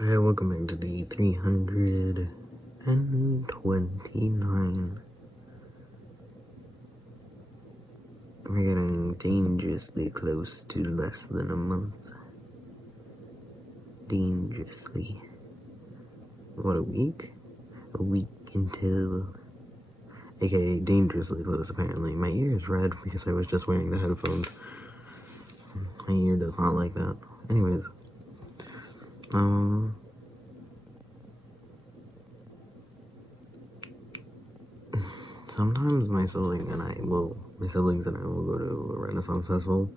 Hi, welcome back to day 329. We're getting dangerously close to less than a month. Dangerously. What, a week? A week until... aka dangerously close, apparently. My ear is red because I was just wearing the headphones. My ear does not like that. Anyways. Sometimes my siblings and I will go to a Renaissance festival.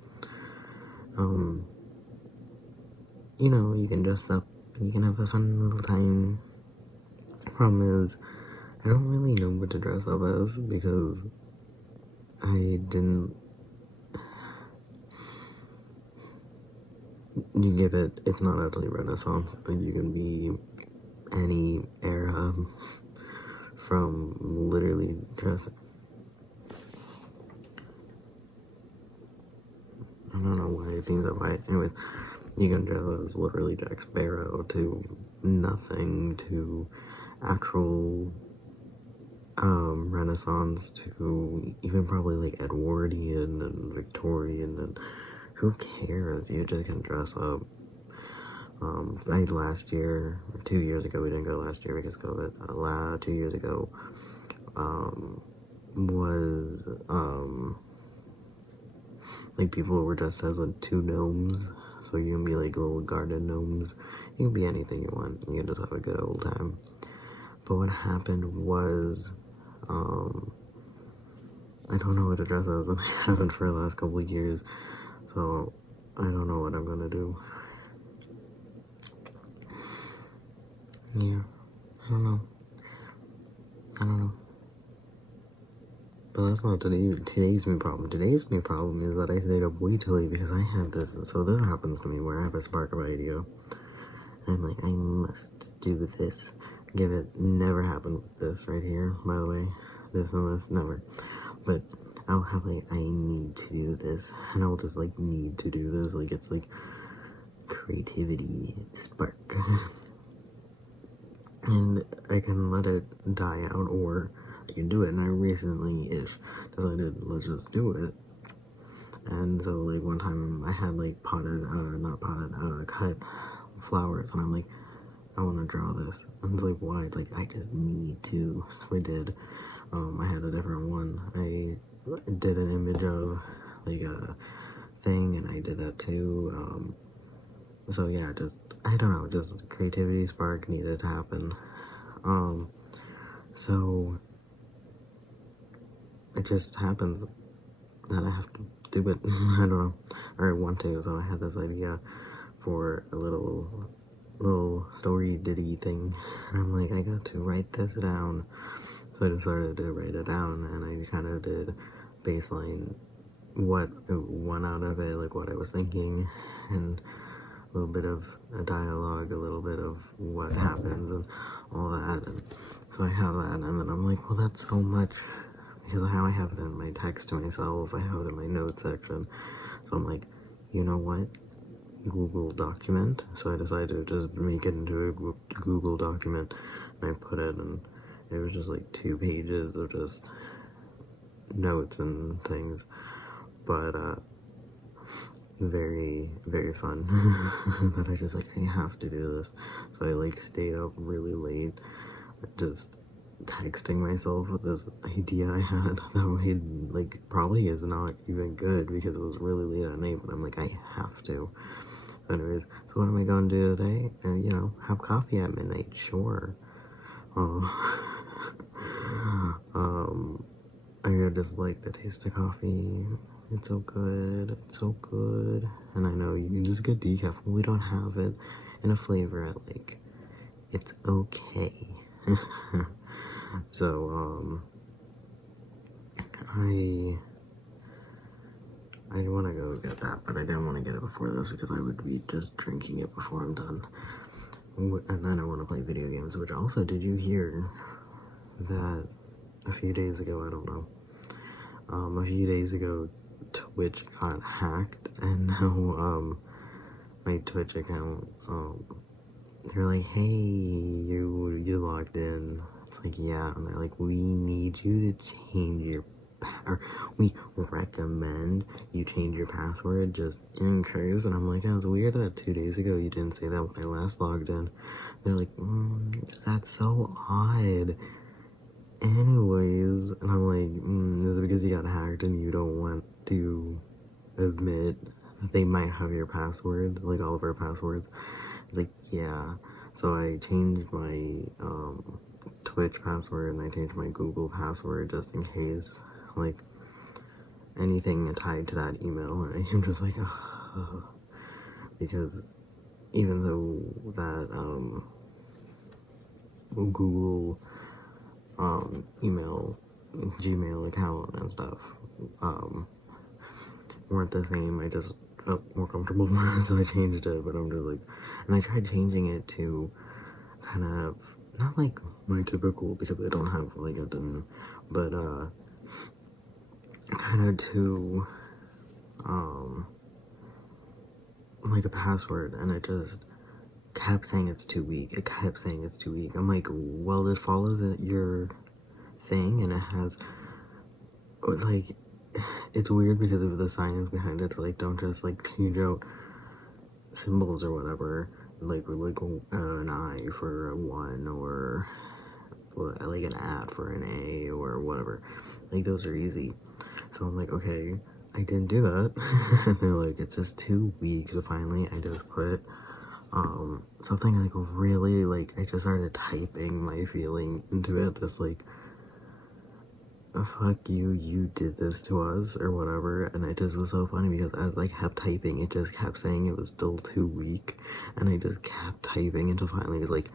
You know, you can dress up and you can have a fun little time. Problem is, I don't really know what to dress up as because I didn't. You give it, it's not actually Renaissance. Like, you can be any era from literally dress. I don't know why it seems that way. Anyways, you can dress as literally Jack Sparrow to nothing to actual Renaissance to even probably like Edwardian and Victorian, and who cares? You just can dress up. Last year, or 2 years ago, we didn't go last year because COVID. 2 years ago, was like people were dressed as like 2 gnomes. So you can be like little garden gnomes. You can be anything you want. You can just have a good old time. But what happened was, I don't know what to dress as, and I haven't for the last couple of years. So I don't know what I'm gonna do. Yeah, I don't know. But that's not today's main problem. Today's main problem is that I stayed up way too late because I had this. So this happens to me where I have a spark of idea. And I'm like, I must do this. Never happened with this right here, by the way. This and this, never. But I'll have like, I need to do this. And I'll just like, need to do this. Like, it's like creativity spark. And I can let it die out, or I can do it. And I recently-ish decided, let's just do it. And so like one time I had like cut flowers, and I'm like, I want to draw this. And it's like, why? It's like, I just need to. So I did. I had a different one. I did an image of like a thing, and I did that too. So yeah, I don't know, just creativity spark needed to happen. So it just happened that I have to do it. I don't know, or I want to. So I had this idea for a little story ditty thing. And I'm like, I got to write this down. So I just started to write it down, and I kind of did baseline what won out of it, like what I was thinking, and a little bit of a dialogue, a little bit of what happens, and all that. And so I have that, and then I'm like, well, that's so much, because how I have it in my text to myself, I have it in my notes section. So I'm like, you know what? Google document. So I decided to just make it into a Google document, and I put it, and it was just like 2 pages of just notes and things, but very, very fun. That I just like, I have to do this. So I like stayed up really late, just texting myself with this idea I had that made, like, probably is not even good because it was really late at night, but I'm like, I have to. Anyways, so what am I gonna do today? You know, have coffee at midnight, sure. I just like the taste of coffee. It's so good. It's so good. And I know you can just get decaf, but we don't have it in a flavor I like. It's okay. So, I want to go get that, but I didn't want to get it before this because I would be just drinking it before I'm done. And then I want to play video games, which also, did you hear that a few days ago, I don't know, a few days ago, Twitch got hacked, and now, my Twitch account, they're like, hey, you logged in. It's like, yeah. And they're like, we need you to change your or we recommend you change your password just in case. And I'm like, it was weird that 2 days ago you didn't say that when I last logged in. They're like, that's so odd. Anyways, and I'm like, is it because you got hacked and you don't want to admit that they might have your password, like all of our passwords? It's like, yeah. So I changed my Twitch password and I changed my Google password just in case, like, anything tied to that email. And I'm just like, because even though that Google email, Gmail account and stuff weren't the same, I just felt more comfortable, so I changed it. But I'm just like, and I tried changing it to kind of not like my typical, because I don't have like a thing, but kind of to like a password, and it just kept saying it's too weak. It kept saying it's too weak. I'm like, well, it follows your thing, and it has like, it's weird because of the science behind it. Like, don't just like change out symbols or whatever, like an I for a 1, or like an at for an A, or whatever. Like, those are easy. So I'm like, okay, I didn't do that. And they're like, it's just too weak. So finally I just put something like really, like, I just started typing my feeling into it, just like, fuck you, you did this to us, or whatever. And it just was so funny because as I kept typing, it just kept saying it was still too weak, and I just kept typing until finally it was like,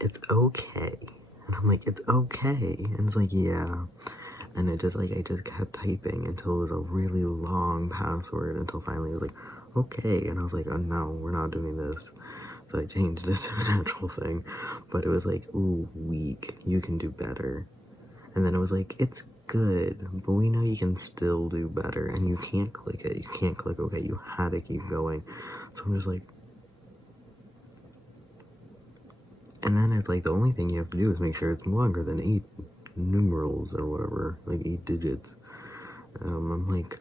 it's okay. And I'm like, it's okay. And it's like, yeah. And it just like, I just kept typing until it was a really long password, until finally it was like, okay. And I was like, oh no, we're not doing this. So I changed it to an actual thing. But it was like, ooh, weak, you can do better. And then it was like, it's good, but we know you can still do better. And you can't click it. You can't click okay. You had to keep going. So I'm just like, and then it's like, the only thing you have to do is make sure it's longer than 8 numerals or whatever, like 8 digits. I'm like,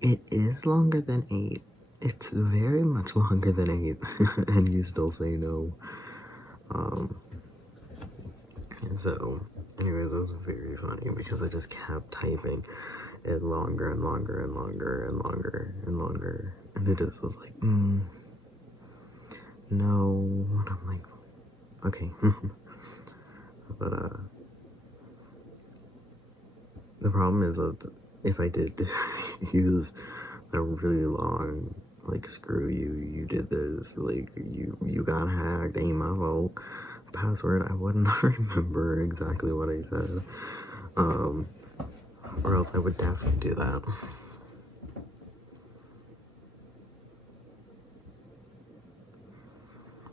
it is longer than 8. It's very much longer than 8. And you still say no. So anyways, it was very funny because I just kept typing it longer and longer and longer and longer and longer, and it just was like, no. And I'm like, okay. But the problem is that if I did use a really long, like, screw you, you did this, like, you got hacked, ain't my fault password, I would not remember exactly what I said, or else I would definitely do that.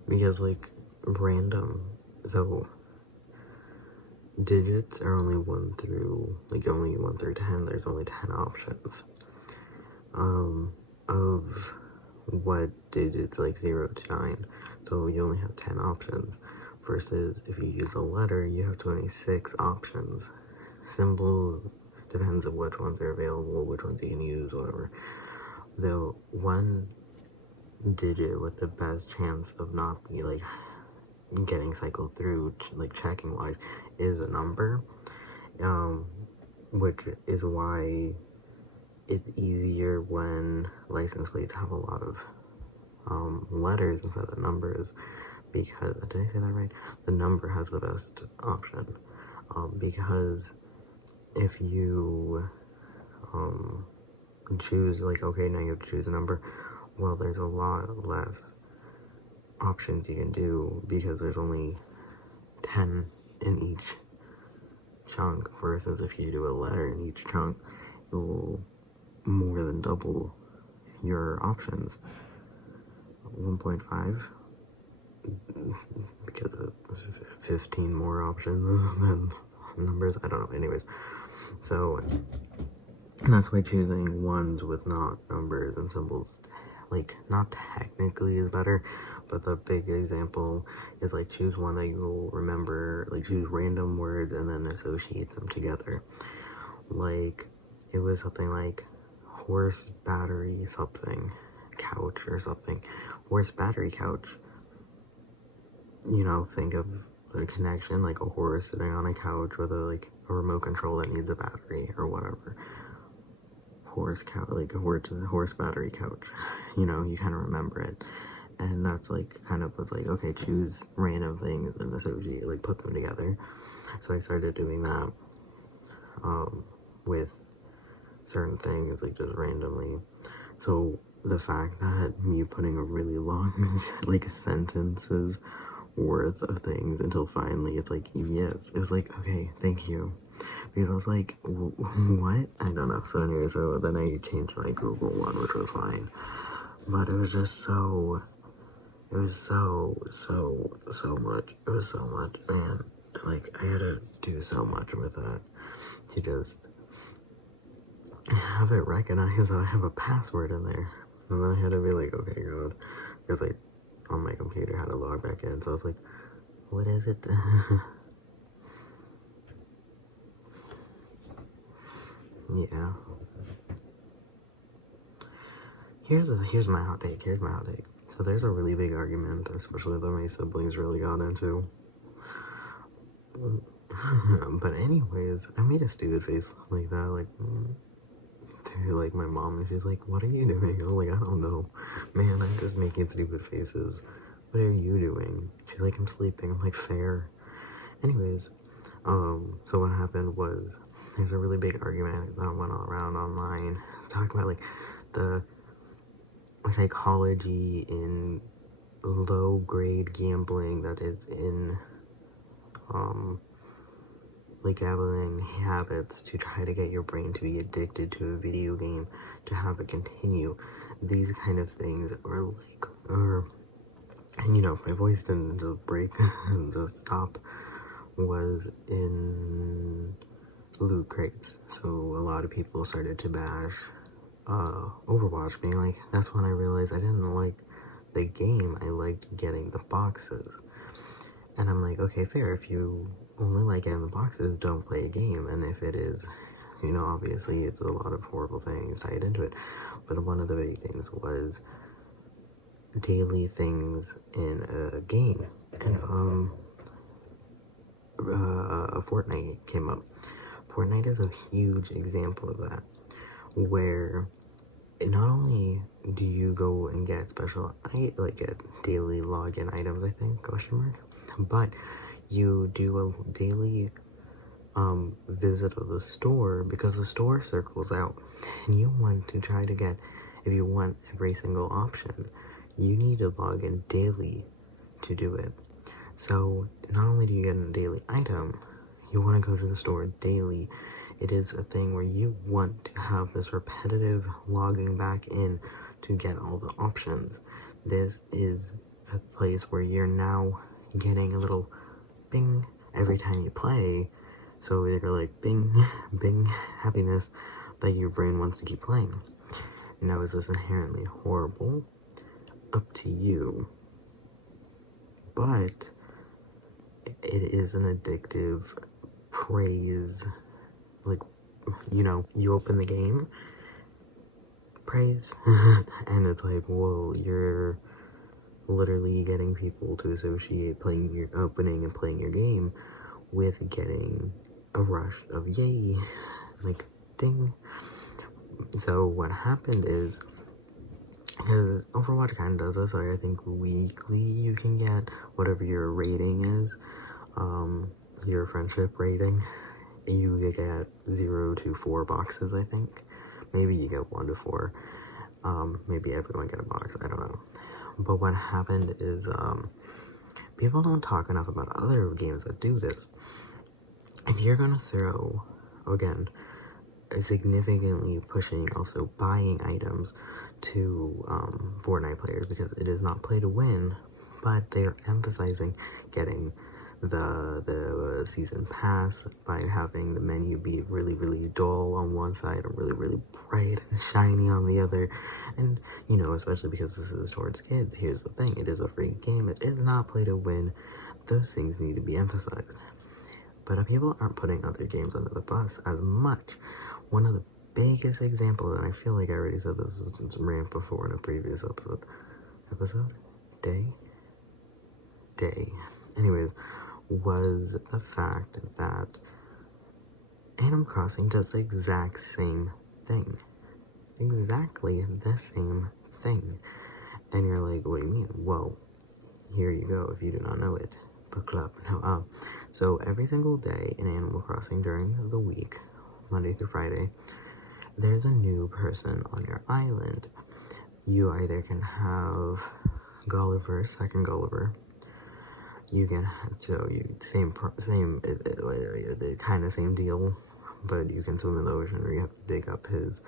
Because, like, random, so digits are only 1 through, like, only 1 through 10, there's only 10 options, of what digits, like 0 to 9, so you only have 10 options, versus if you use a letter, you have 26 options. Symbols, depends on which ones are available, which ones you can use, whatever. The one digit with the best chance of not be, like, getting cycled through, like, checking wise, is a number, which is why it's easier when license plates have a lot of letters instead of numbers, because, did I say that right? The number has the best option, because if you choose, like, okay, now you have to choose a number, well, there's a lot less options you can do because there's only 10 in each chunk, versus if you do a letter in each chunk, it will more than double your options. 1.5, because of 15 more options than numbers, I don't know. Anyways, so that's why choosing ones with not numbers and symbols like, not technically is better, but the big example is like choose one that you will remember, like choose random words and then associate them together. Like, it was something like horse battery something couch or something. Horse battery couch. You know, think of a connection like a horse sitting on a couch with a remote control that needs a battery or whatever. Horse couch, like a horse battery couch. You know, you kind of remember it. And that's like kind of was like, okay, choose random things and associate, like put them together. So I started doing that with certain things, like just randomly. So the fact that me putting a really long like sentences worth of things until finally it's like, yes, it was like, okay, thank you, because I was like, what? I don't know. So anyway, so then I changed my Google one, which was fine, but it was just so, it was so much. It was so much, man. Like, I had to do so much with that to just have it recognize that I have a password in there. And then I had to be like, okay, God, because I, on my computer, had to log back in. So I was like, what is it? Yeah. Here's my hot take. Here's my hot take. So there's a really big argument, especially that my siblings really got into. But anyways, I made a stupid face like that, like, to like my mom, and she's like, what are you doing? I'm like, I don't know, man, I'm just making stupid faces. What are you doing? She's like, I'm sleeping. I'm like, fair. Anyways, so what happened was there's a really big argument that went around online talking about like the psychology in low grade gambling that is in like gambling habits to try to get your brain to be addicted to a video game, to have it continue. These kind of things are like, and you know, my voice didn't just break and just stop, was in loot crates. So a lot of people started to bash Overwatch, being like, that's when I realized I didn't like the game, I liked getting the boxes. And I'm like, okay, fair, if you only like getting the boxes, don't play a game. And if it is, you know, obviously it's a lot of horrible things tied into it, but one of the big things was daily things in a game. And Fortnite came up. Fortnite is a huge example of that, where not only do you go and get special, like get daily login items, I think, question mark, but you do a daily visit of the store, because the store circles out, and you want to try to get, if you want every single option, you need to log in daily to do it. So not only do you get a daily item, you want to go to the store daily. It is a thing where you want to have this repetitive logging back in to get all the options. This is a place where you're now getting a little bing every time you play. So you're like, bing, bing, happiness that your brain wants to keep playing. Now, is this inherently horrible? Up to you. But it is an addictive praise. Like, you know, you open the game, praise, and it's like, whoa, you're literally getting people to associate playing your opening and playing your game with getting a rush of yay, like, ding. So what happened is, because Overwatch kind of does this, like, I think weekly you can get whatever your rating is, your friendship rating. You get 0 to 4 boxes, I think. Maybe you get 1 to 4. Maybe everyone get a box, I don't know. But what happened is, people don't talk enough about other games that do this. If you're gonna throw, again, significantly pushing also buying items to Fortnite players, because it is not play to win, but they're emphasizing getting the season pass by having the menu be really dull on one side and really bright and shiny on the other. And you know, especially because this is towards kids, here's the thing, it is a free game, it is not play to win. Those things need to be emphasized. But people aren't putting other games under the bus as much. One of the biggest examples, and I feel like I already said this rant before in a previous day, anyways, was the fact that Animal Crossing does the exact same thing. Exactly the same thing. And you're like, what do you mean? Well, here you go, if you do not know it. Book club. No, so every single day in Animal Crossing during the week, Monday through Friday, there's a new person on your island. You either can have Gulliver, second Gulliver. You can show you same the kind of same deal, but you can swim in the ocean, or you have to dig up his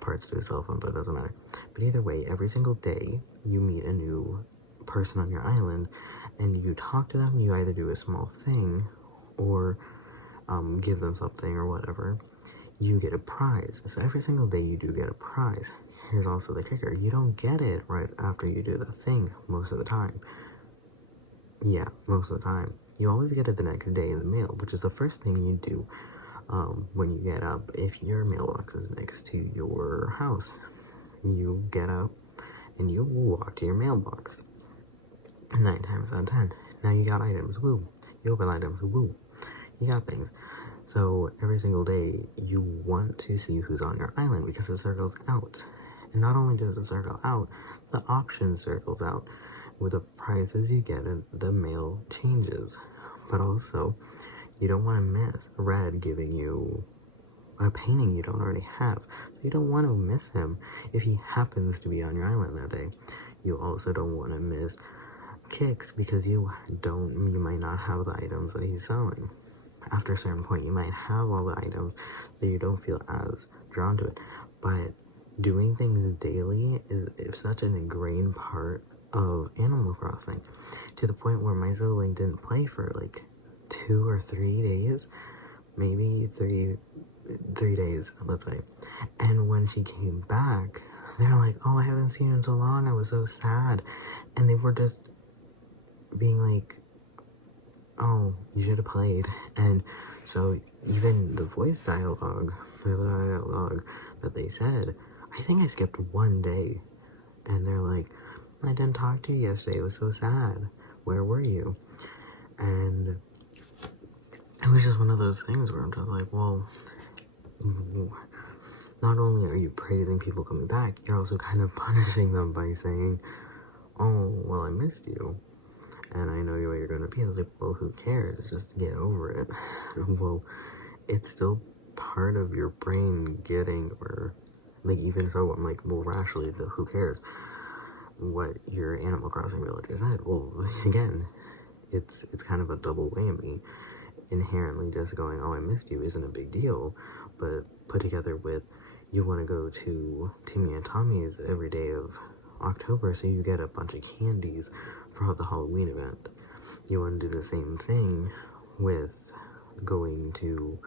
parts to his cell phone, but it doesn't matter. But either way, every single day you meet a new person on your island, and you talk to them. You either do a small thing, or give them something or whatever. You get a prize. So every single day you do get a prize. Here's also the kicker: you don't get it right after you do the thing most of the time. Yeah, most of the time. You always get it the next day in the mail, which is the first thing you do when you get up. If your mailbox is next to your house, you get up and you walk to your mailbox. 9 times out of 10. Now you got items, woo. You open items, woo. You got things. So every single day you want to see who's on your island because it circles out. And not only does it circle out, the option circles out with the prizes you get and the mail changes. But also, you don't want to miss Red giving you a painting you don't already have. So you don't want to miss him if he happens to be on your island that day. You also don't want to miss Kicks because you might not have the items that he's selling. After a certain point, you might have all the items that you don't feel as drawn to it. But doing things daily is such an ingrained part of Animal Crossing, to the point where my sibling didn't play for like 2 or 3 days, maybe three days, let's say. And when she came back, they're like, oh, I haven't seen you in so long, I was so sad. And they were just being like, oh, you should have played. And so even the voice dialogue, that they said, I think I skipped 1 day. And they're like, I didn't talk to you yesterday, it was so sad. Where were you? And it was just one of those things where I'm just like, well, not only are you praising people coming back, you're also kind of punishing them by saying, oh, well, I missed you. And I know where you're going to be. I was like, well, who cares? Just get over it. Well, it's still part of your brain getting, or like, even so, I'm like, well, rationally, who cares what your Animal Crossing villager said? Well, again, it's kind of a double whammy. Inherently, just going, oh, I missed you isn't a big deal, but put together with, you want to go to Timmy and Tommy's every day of October, so you get a bunch of candies for the Halloween event. You want to do the same thing with going to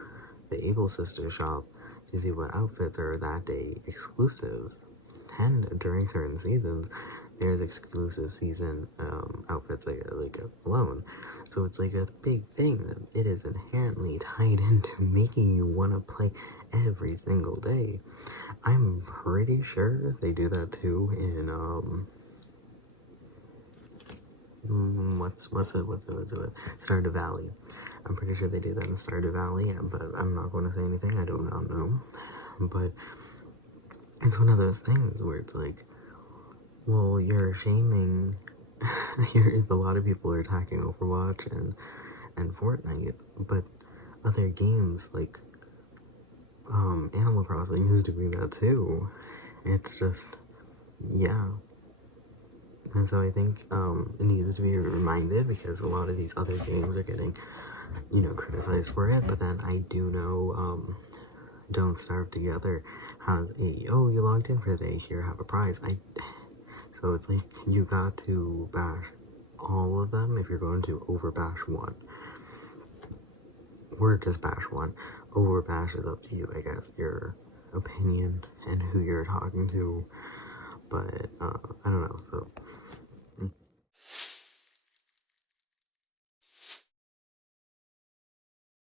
the Able Sister shop to see what outfits are that day exclusives. And during certain seasons, there's exclusive season outfits like alone. So it's like a big thing that it is inherently tied into making you want to play every single day. I'm pretty sure they do that too in what's it? Stardew Valley. I'm pretty sure they do that in Stardew Valley, but I'm not going to say anything. I do not know. But it's one of those things where it's like, well, you're shaming. A lot of people are attacking Overwatch and Fortnite, but other games like Animal Crossing is doing that too. It's just, yeah. And so I think it needs to be reminded, because a lot of these other games are getting, criticized for it. But then I do know Don't Starve Together has oh, you logged in for today, here, have a prize. So it's like, you got to bash all of them if you're going to overbash one. or just bash one. Over bash is up to you, I guess, your opinion and who you're talking to. But I don't know. So